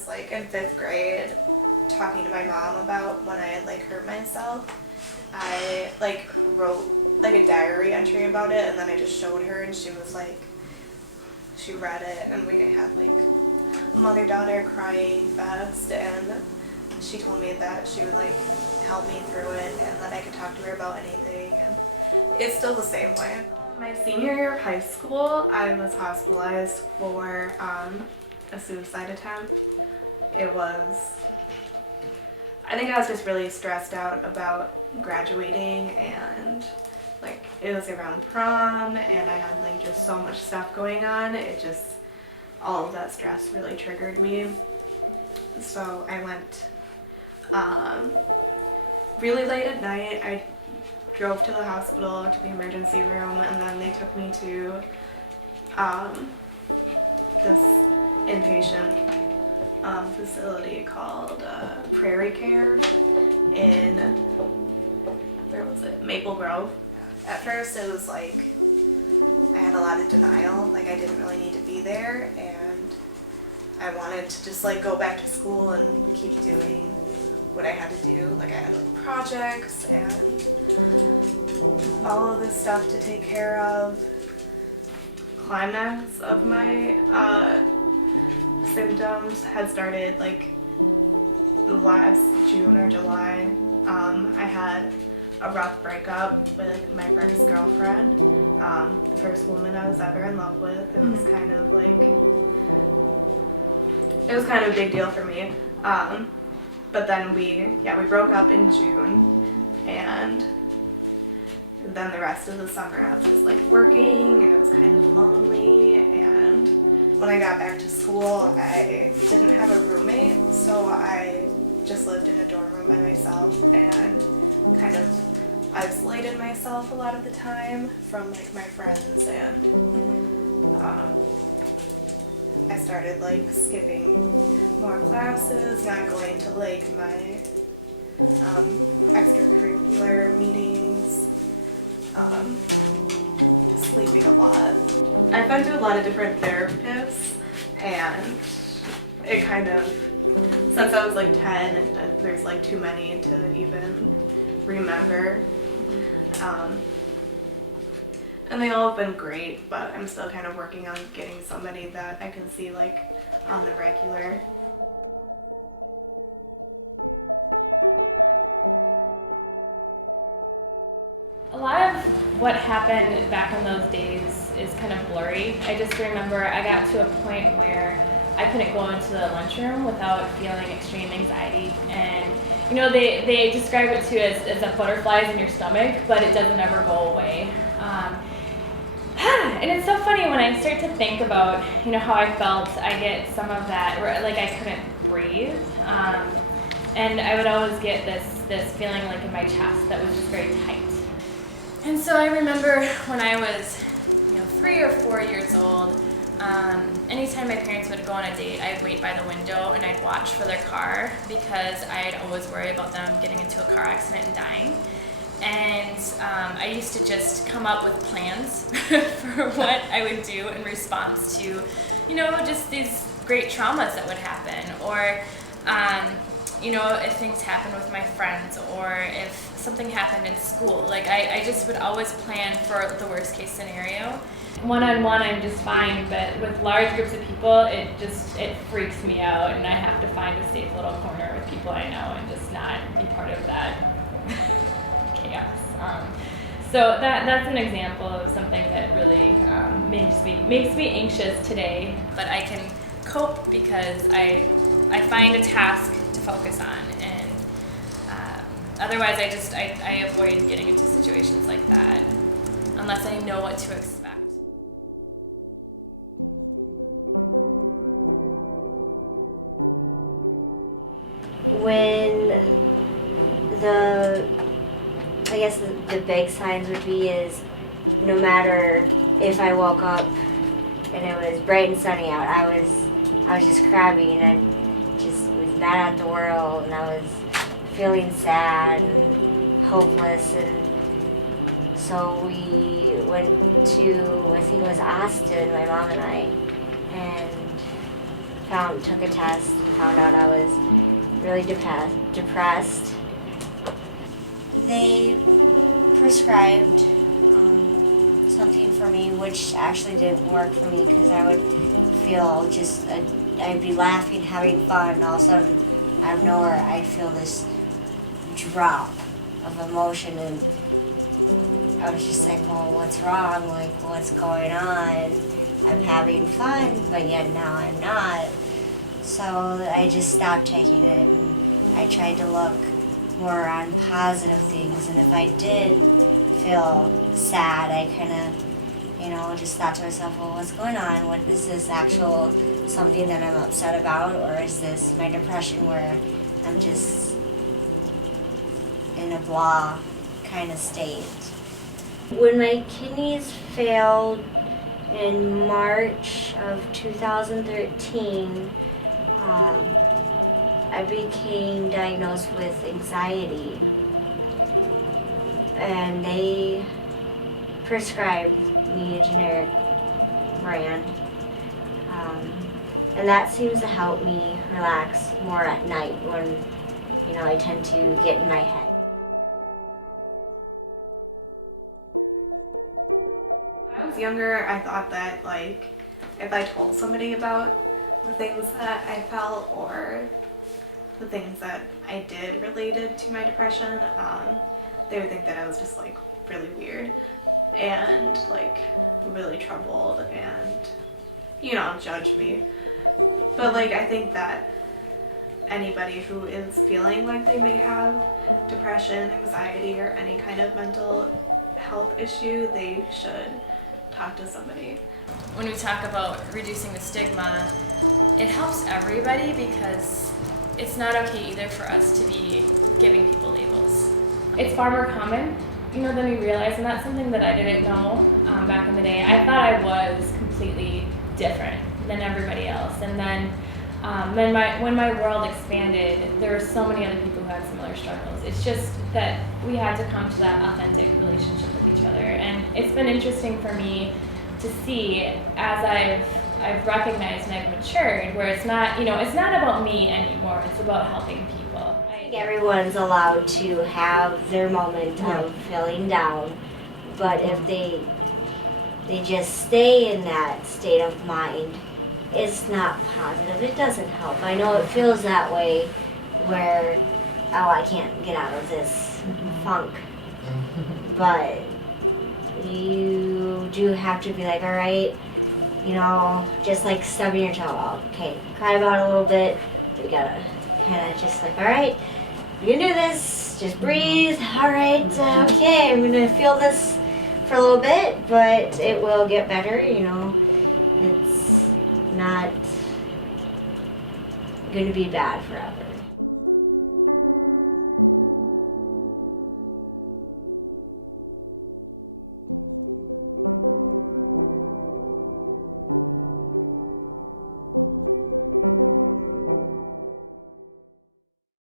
was like in 5th grade talking to my mom about when I had like hurt myself. I like wrote like a diary entry about it, and then I just showed her, and she was like, she read it, and we had like a mother-daughter crying fest, and she told me that she would like help me through it and that I could talk to her about anything, and it's still the same way. My senior year of high school, I was hospitalized for a suicide attempt. I think I was just really stressed out about graduating, and like it was around prom, and I had like just so much stuff going on. All of that stress really triggered me. So I went really late at night. I drove to the hospital, to the emergency room, and then they took me to this inpatient facility called Prairie Care in, where was it? Maple Grove. At first it was like, I had a lot of denial, like I didn't really need to be there, and I wanted to just like go back to school and keep doing what I had to do. Like I had like projects and all of this stuff to take care of. Climax of my symptoms had started like last June or July. I had a rough breakup with my first girlfriend, the first woman I was ever in love with. It was kind of like, it was kind of a big deal for me. But then we broke up in June, and then the rest of the summer I was just like working, and it was kind of lonely. And when I got back to school, I didn't have a roommate, so I just lived in a dorm room by myself and kind of isolated myself a lot of the time from like my friends, and I started like skipping more classes, not going to like my extracurricular meetings, sleeping a lot. I've been to a lot of different therapists, and it kind of, since I was like 10, there's like too many to even remember. And they all have been great, but I'm still kind of working on getting somebody that I can see like on the regular. A lot of what happened back in those days is kind of blurry. I just remember I got to a point where I couldn't go into the lunchroom without feeling extreme anxiety. And you know, they describe it too as a butterflies in your stomach, but it doesn't ever go away. And it's so funny when I start to think about, you know, how I felt. I get some of that, like I couldn't breathe, and I would always get this feeling like in my chest that was just very tight. And so I remember when I was, 3 or 4 years old, anytime my parents would go on a date, I'd wait by the window and I'd watch for their car, because I'd always worry about them getting into a car accident and dying. And I used to just come up with plans for what I would do in response to, just these great traumas that would happen, or, if things happened with my friends, or if something happened in school. Like I just would always plan for the worst case scenario. One-on-one I'm just fine, but with large groups of people, it freaks me out, and I have to find a safe little corner with people I know and just not be part of that chaos. So that's an example of something that really makes me anxious today, but I can cope because I find a task to focus on, and otherwise I avoid getting into situations like that unless I know what to expect. When the big signs would be is no matter if I woke up and it was bright and sunny out, I was just crabby, and I just was mad at the world, and I was feeling sad and hopeless. And so we went to, I think it was Austin, my mom and I, and took a test and found out I was really depressed. They prescribed something for me, which actually didn't work for me because I would feel I'd be laughing, having fun, and all of a sudden, out of nowhere, I'd feel this drop of emotion, and I was just like, well, what's wrong? Like, what's going on? I'm having fun, but yet now I'm not. So I just stopped taking it, and I tried to look more on positive things, and if I did feel sad, I kind of, just thought to myself, well, what's going on? What is this actual something that I'm upset about, or is this my depression where I'm just in a blah kind of state? When my kidneys failed in March of 2013, I became diagnosed with anxiety, and they prescribed me a generic brand, and that seems to help me relax more at night when, I tend to get in my head. When I was younger, I thought that, like, if I told somebody about the things that I felt or the things that I did related to my depression, they would think that I was just, like, really weird and, like, really troubled and, judge me. But, like, I think that anybody who is feeling like they may have depression, anxiety, or any kind of mental health issue, they should talk to somebody. When we talk about reducing the stigma, it helps everybody because it's not okay either for us to be giving people labels. It's far more common, than we realize, and that's something that I didn't know back in the day. I thought I was completely different than everybody else, and then when my world expanded, there were so many other people who had similar struggles. It's just that we had to come to that authentic relationship with each other, and it's been interesting for me to see as I've recognized and I've matured, where it's not about me anymore. It's about helping people. Everyone's allowed to have their moment of feeling down, but if they just stay in that state of mind, it's not positive. It doesn't help. I know it feels that way where, I can't get out of this funk. But you do have to be like, all right, just like stubbing your toe out. Okay, cry about it a little bit. You gotta kind of just like, all right, you can do this. Just breathe. All right, okay, I'm gonna feel this for a little bit, but it will get better. It's not going to be bad forever.